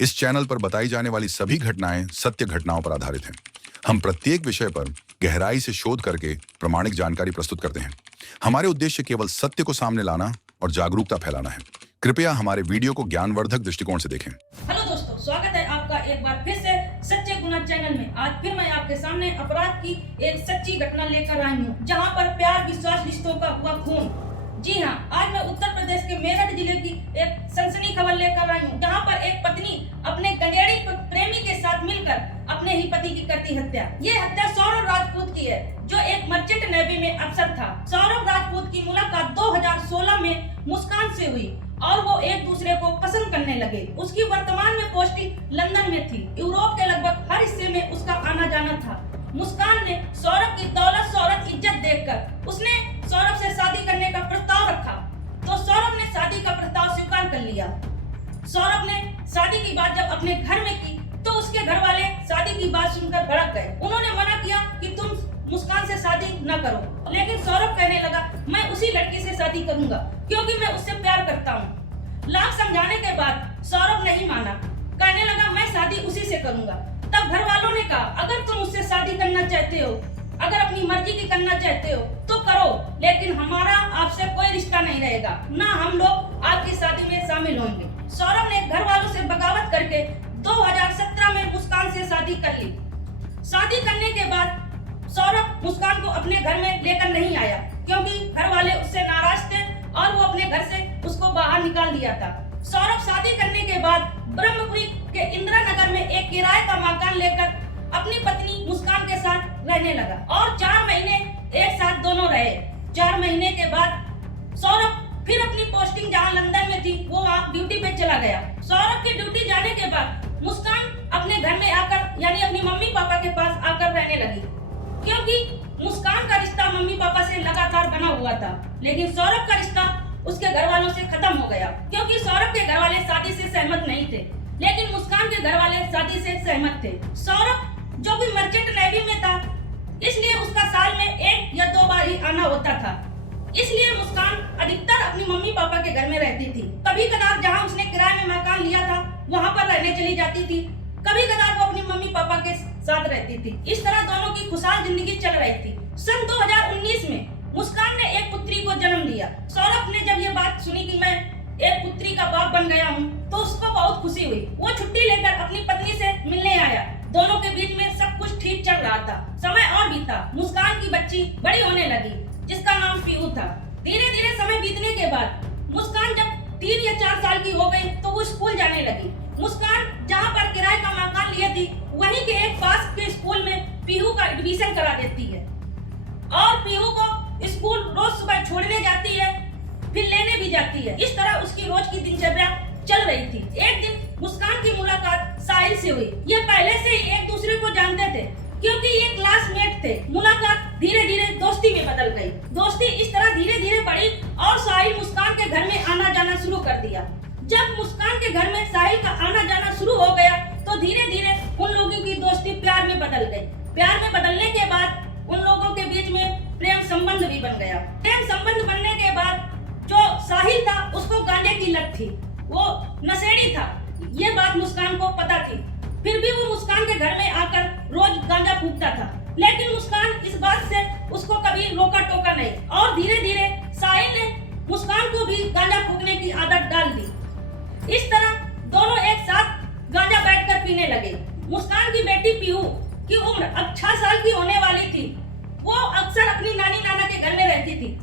इस चैनल पर बताई जाने वाली सभी घटनाएं सत्य घटनाओं पर आधारित हैं। हम प्रत्येक विषय पर गहराई से शोध करके प्रामाणिक जानकारी प्रस्तुत करते हैं। हमारे उद्देश्य केवल सत्य को सामने लाना और जागरूकता फैलाना है। कृपया हमारे वीडियो को ज्ञानवर्धक दृष्टिकोण से देखें। हेलो दोस्तों, स्वागत है आपका एक बार फिर से सच्चे गुना चैनल में। आज फिर मैं आपके सामने अपराध की एक सच्ची घटना लेकर आई हूँ, जहाँ पर प्यार विश्वास रिश्तों का हुआ खून। जी हाँ, आज मैं उत्तर प्रदेश के मेरठ जिले की एक सनसनी खबर लेकर आई हूँ, जहाँ पर एक पत्नी अपने गंजेड़ी प्रेमी के साथ मिलकर अपने ही पति की करती हत्या। ये हत्या सौरभ राजपूत की है, जो एक मर्चेंट नेवी में अफसर था। सौरभ राजपूत की मुलाकात 2016 में मुस्कान से हुई और वो एक दूसरे को पसंद करने लगे। उसकी वर्तमान में पोस्टिंग लंदन में थी। यूरोप के लगभग हर हिस्से में उसका आना जाना था। मुस्कान ने सौरभ की दौलत, शोहरत, इज्जत देखकर उसने सौरभ से शादी करने का प्रस्ताव रखा, तो सौरभ ने शादी का प्रस्ताव स्वीकार कर लिया। सौरभ ने शादी की बात जब अपने घर में की, तो उसके घर वाले शादी की बात सुनकर भड़क गए। उन्होंने मना किया कि तुम मुस्कान से शादी न करो, लेकिन सौरभ कहने लगा, मैं उसी लड़की से शादी करूंगा क्योंकि मैं उससे प्यार करता हूँ। लाख समझाने के बाद सौरभ नहीं माना, कहने लगा मैं शादी उसी से करूंगा। तब घर वालों ने कहा, अगर तुम उससे शादी करना चाहते हो, अगर अपनी मर्जी की करना चाहते हो तो करो, लेकिन हमारा आपसे कोई रिश्ता नहीं रहेगा, ना हम लोग आपकी शादी में शामिल होंगे। सौरभ ने घर वालों से बगावत करके 2017 में मुस्कान से शादी कर ली। शादी करने के बाद सौरभ मुस्कान को अपने घर में लेकर नहीं आया, क्योंकि घर वाले उससे नाराज थे और वो अपने घर से उसको बाहर निकाल दिया था। सौरभ शादी करने के बाद ब्रह्मपुरी के इंदिरा नगर में एक किराए का मकान लेकर अपनी पत्नी मुस्कान के साथ रहने लगा और 4 महीने एक साथ दोनों रहे। 4 महीने के बाद सौरभ फिर अपनी पोस्टिंग जहाँ लंदन में थी, वो वहाँ ड्यूटी पे चला गया। सौरभ की ड्यूटी जाने के बाद मुस्कान अपने घर में आकर, यानी अपनी मम्मी पापा के पास आकर रहने लगी, क्योंकि मुस्कान का रिश्ता मम्मी पापा से लगातार बना हुआ था। लेकिन सौरभ का रिश्ता उसके घर वालों से खत्म हो गया, क्योंकि सौरभ के घर वाले शादी से सहमत नहीं थे, लेकिन मुस्कान के घर वाले शादी से सहमत थे। सौरभ जो कि मर्चेंट नेवी में था, इसलिए उसका साल में 1 या 2 बार ही आना होता था। इसलिए मुस्कान अधिकतर अपनी मम्मी पापा के घर में रहती थी। कभी कदार जहाँ उसने किराए में मकान लिया था, वहाँ पर रहने चली जाती थी। कभी कदार वो अपनी मम्मी पापा के साथ रहती थी। इस तरह दोनों की खुशहाल जिंदगी चल रही थी। सन 2019 में मुस्कान ने एक पुत्री को जन्म दिया। सौरभ ने जब ये बात सुनी कि मैं एक पुत्री का बाप बन गया हूँ, तो उसको बहुत खुशी हुई। वो छुट्टी लेकर अपनी पत्नी से मिलने आया। दोनों के बीच में सब कुछ ठीक चल रहा था। समय और बीता, मुस्कान की बच्ची बड़ी होने लगी, जिसका नाम पीहू था। धीरे धीरे समय बीतने के बाद मुस्कान जब 3 या 4 साल की हो गई, तो वो स्कूल जाने लगी। मुस्कान जहाँ पर किराए का मकान लिए थी, वहीं के एक पास के स्कूल में पीहू का एडमिशन करा देती है और पीहू को स्कूल रोज सुबह छोड़ने जाती है, फिर लेने भी जाती है। इस तरह उसकी रोज की दिनचर्या चल रही थी। एक दिन मुस्कान की मुलाकात साहिल से हुई। ये पहले से ही एक दूसरे को जानते थे, क्योंकि ये क्लासमेट थे। मुलाकात धीरे धीरे दोस्ती में बदल गई। दोस्ती इस तरह धीरे धीरे बढ़ी और साहिल मुस्कान के घर में आना जाना शुरू कर दिया। जब मुस्कान के घर में साहिल का आना जाना शुरू हो गया, तो धीरे धीरे उन लोगों की दोस्ती प्यार में बदल गई। प्यार में बदलने के बाद उन लोगों के बीच में प्रेम संबंध भी बन गया। प्रेम संबंध बनने के बाद जो साहिल था, उसको गांजे की लत थी, वो नशेड़ी था। ये बात मुस्कान को पता थी, फिर भी वो मुस्कान के घर में आकर रोज गांजा फूकता था। लेकिन मुस्कान इस बात से उसको कभी रोका टोका नहीं, और धीरे धीरे साहिल ने मुस्कान को भी गांजा फूकने की आदत डाल दी। इस तरह दोनों एक साथ गांजा बैठकर पीने लगे। मुस्कान की बेटी पीहू की उम्र अब 6 साल की होने वाली थी। वो अक्सर अपनी नानी नाना के घर में रहती थी,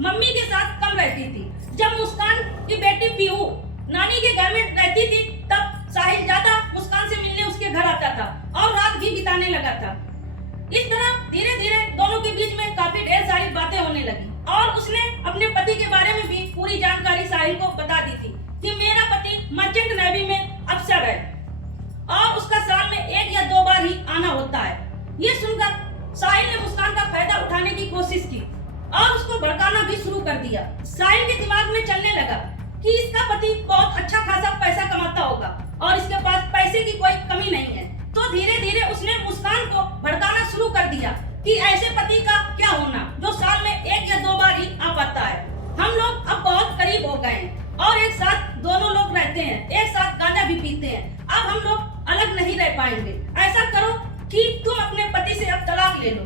मम्मी के साथ कम रहती थी। जब मुस्कान की बेटी पीहू नानी के घर में रहती थी, तब साहिल ज्यादा मुस्कान से मिलने उसके घर आता था और रात भी बिताने लगा था। इस तरह धीरे धीरे दोनों के बीच में काफी ढेर सारी बातें होने लगी और उसने अपने पति के बारे में भी पूरी जानकारी साहिल को बता दी थी कि मेरा पति मर्चेंट नेवी में अफसर है और उसका साल में 1 या 2 बार ही आना होता है। ये सुनकर साहिल ने मुस्कान का फायदा उठाने की कोशिश की और उसको भड़काना भी शुरू कर दिया। साहिल के दिमाग में चलने लगा कि इसका पति बहुत अच्छा खासा पैसा कमाता होगा और इसके पास पैसे की कोई कमी नहीं है। तो धीरे धीरे उसने मुस्कान को भड़काना शुरू कर दिया कि ऐसे पति का क्या होना जो साल में 1 या 2 बार ही आ पाता है। हम लोग अब बहुत करीब हो गए हैं और एक साथ दोनों लोग रहते हैं, एक साथ गांजा भी पीते मिलते हैं, अब हम लोग अलग नहीं रह पाएंगे। ऐसा करो कि तुम अपने पति से अब तलाक ले लो।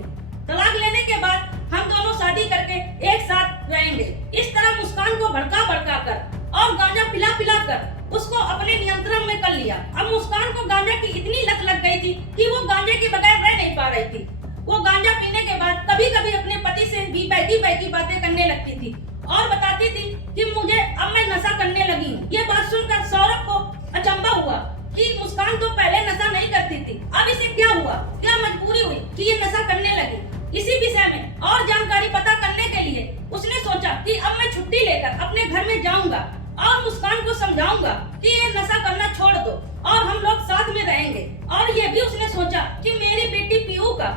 तलाक लेने के बाद हम दोनों शादी करके एक साथ रहेंगे। इस तरह मुस्कान को भड़का भड़का कर और गांजा पिला पिला कर उसको अपने नियंत्रण में कर लिया। अब मुस्कान को गांजा की इतनी लत लग गई थी कि वो गांजे के बगैर रह नहीं पा रही थी। वो गांजा पीने के बाद कभी कभी अपने पति से भी बैठी बैठी बातें करने लगती थी और बताती थी कि मुझे अब मैं नशा करने लगी हूँ। ये बात सुनकर सौरभ को अचंभा हुआ कि मुस्कान तो पहले नशा नहीं करती थी, अब इसे क्या हुआ, क्या मजबूरी हुई कि ये नशा करने लगी। इसी विषय में और जानकारी पता करने के लिए उसने सोचा कि अब मैं छुट्टी लेकर अपने घर में जाऊंगा और मुस्कान को समझाऊंगा कि ये नशा करना छोड़ दो और हम लोग साथ में रहेंगे। और ये भी उसने सोचा कि मेरी बेटी पीहू का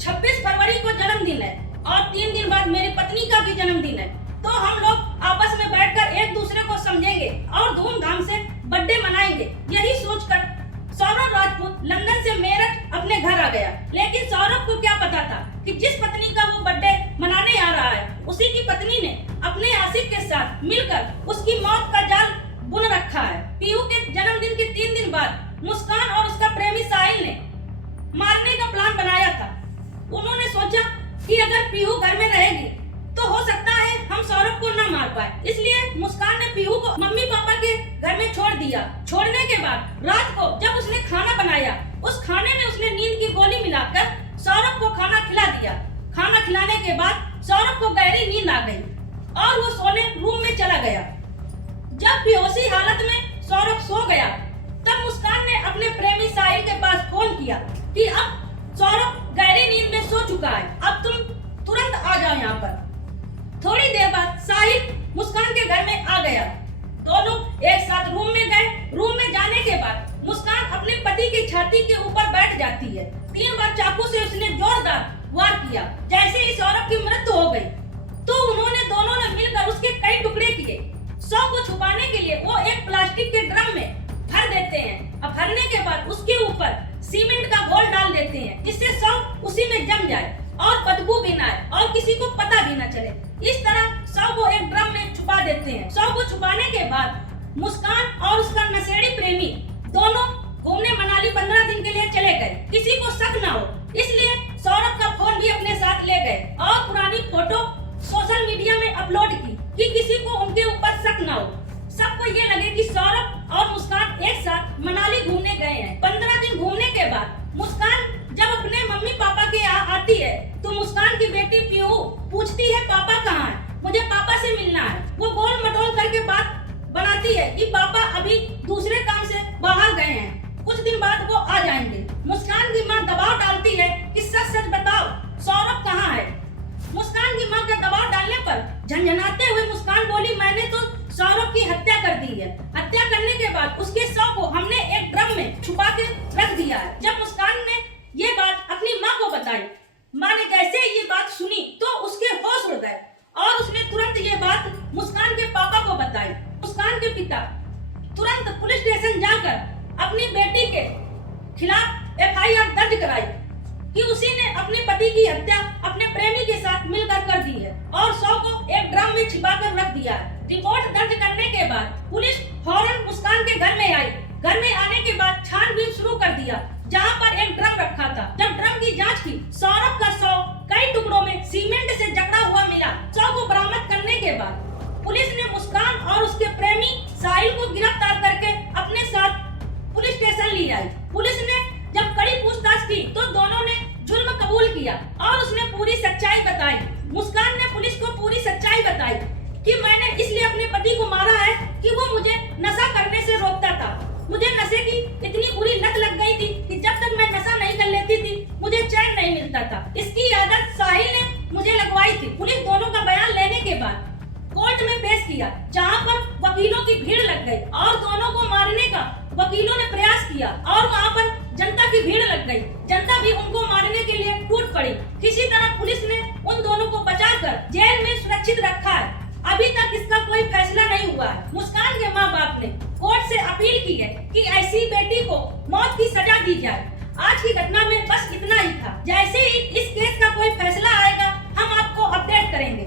26 फरवरी को जन्मदिन है और 3 दिन बाद मेरी पत्नी का भी जन्मदिन है, तो हम लोग आपस में बैठकर एक दूसरे को समझेंगे और धूमधाम से बर्थडे मनाएंगे। यही सोचकर सौरभ राजपूत लंदन से मेरठ अपने घर आ गया। लेकिन सौरभ को क्या पता था कि जिस पत्नी का वो बर्थडे मनाने आ रहा है उसी की पत्नी ने अपने आशिक के साथ मिलकर उसकी मौत का जाल बुन रखा है। पीहू के जन्मदिन के 3 दिन बाद मुस्कान और उसका प्रेमी साहिल ने मारने का प्लान बनाया था। उन्होंने सोचा कि अगर पीहू घर में रहेगी तो हो सकता है हम सौरभ को न मार पाए, इसलिए मुस्कान ने पीहू को मम्मी पापा के घर में छोड़ दिया। छोड़ने के बाद रात को जब उसने खाना बनाया, उस खाने में उसने नींद की गोली मिलाकर सौरभ को खाना खिला दिया। खाना खिलाने के बाद सौरभ को गहरी नींद आ गई और वो सोने रूम में चला गया। जब बेहोशी हालत में सौरभ सो गया तब मुस्कान ने अपने प्रेमी साहिल के पास फोन किया कि अब सौरभ गहरी नींद में सो चुका है, अब तुम तुरंत आ जाओ यहाँ पर। थोड़ी देर बाद साहिल मुस्कान के घर में आ गया। दोनों एक साथ रूम में गए। रूम में जाने के बाद मुस्कान अपने पति की छाती के ऊपर बैठ जाती है। 3 बार चाकू से उसने जोरदार वार किया। जैसे ही सौरभ की मृत्यु हो गई तो दोनों ने मिलकर उसके कई टुकड़े किए। शव को छुपाने के लिए वो एक प्लास्टिक के ड्रम में भर देते हैं। अब भरने के बाद उसके ऊपर सीमेंट का घोल डाल देते हैं जिससे शव उसी में जम जाए और बदबू भी ना आए और किसी को पता भी न चले। इस तरह शव को एक ड्रम में छुपा देते हैं। शव को छुपाने के बाद मुस्कान और उसका नशेड़ी प्रेमी दोनों घूमने मनाली 15 दिन के लिए चले गए। किसी को शक न हो इसलिए सौरभ का फोन भी अपने साथ ले गए और पुरानी फोटो सोशल मीडिया में अपलोड की कि किसी को उनके ऊपर शक न हो। सबको ये लगे कि सौरभ और मुस्कान एक साथ मनाली घूमने गए हैं। 15 दिन घूमने के बाद मुस्कान जब अपने मम्मी पापा के यहाँ आती है तो मुस्कान की बेटी पीहू पूछती है पापा कहाँ है, मुझे पापा से मिलना है। वो गोल मटोल करके बात बनाती है कि पापा अभी दूसरे काम से बाहर गए हैं, कुछ दिन बाद वो आ जाएंगे। मुस्कान की माँ दबाव डालती है कि सच सच बताओ सौरभ कहाँ है। मुस्कान की माँ के दबाव डालने पर झंझनाते हुए मुस्कान बोली मैंने तो सौरभ की हत्या कर दी है। हत्या करने के बाद उसके शव को हमने एक ड्रम में छुपा के रख दिया है। जब मुस्कान ने ये बात अपनी माँ को बताई, माँ ने जैसे ये बात सुनी तो उसके होश उड़ गए और उसने तुरंत ये बात मुस्कान के पापा को बताई। मुस्कान के पिता तुरंत पुलिस स्टेशन जाकर अपनी बेटी के खिलाफ FIR दर्ज कराई कि उसी ने अपने पति की हत्या अपने प्रेमी के साथ मिलकर कर दी है और शव को एक ड्रम में छिपा कर रख दिया है। रिपोर्ट दर्ज करने के बाद पुलिस फौरन मुस्कान के घर में आई। घर में आने के बाद छानबीन शुरू कर दिया जहां पर एक ड्रम रखा था। जब ड्रम की जांच की, सौरभ का शव कई टुकड़ों में सीमेंट से जकड़ा हुआ मिला। शव को बरामद करने के बाद पुलिस ने मुस्कान और उसके प्रेमी साहिल को गिरफ्तार करके अपने साथ पुलिस स्टेशन ले आई। पुलिस ने जब कड़ी पूछताछ की तो दोनों ने जुल्म कबूल किया और उसने पूरी सच्चाई बताई। मुस्कान ने पुलिस को पूरी सच्चाई बताई कि मैंने इसलिए अपने पति को मारा है कि वो मुझे नशा करने से रोकता था। मुझे नशे की इतनी बुरी लत लग गई थी कि जब तक मैं नशा नहीं कर लेती थी मुझे चैन नहीं मिलता था। इसकी आदत साहिल ने मुझे लगवाई थी। पुलिस दोनों का बयान लेने के बाद कोर्ट में पेश किया जहां पर वकीलों की भीड़ लग गई और दोनों को मारने का वकीलों ने प्रयास किया और वहां पर जनता की भीड़ लग गई। जनता भी उनको मारने के लिए टूट पड़ी। किसी तरह पुलिस ने उन दोनों को बचाकर जेल में सुरक्षित रखा है। अभी तक इसका कोई फैसला नहीं हुआ है। मुस्कान के माँ बाप ने कोर्ट से अपील की है कि ऐसी बेटी को मौत की सजा दी जाए। आज की घटना में बस इतना ही था। जैसे ही इस केस का कोई फैसला आएगा हम आपको अपडेट करेंगे।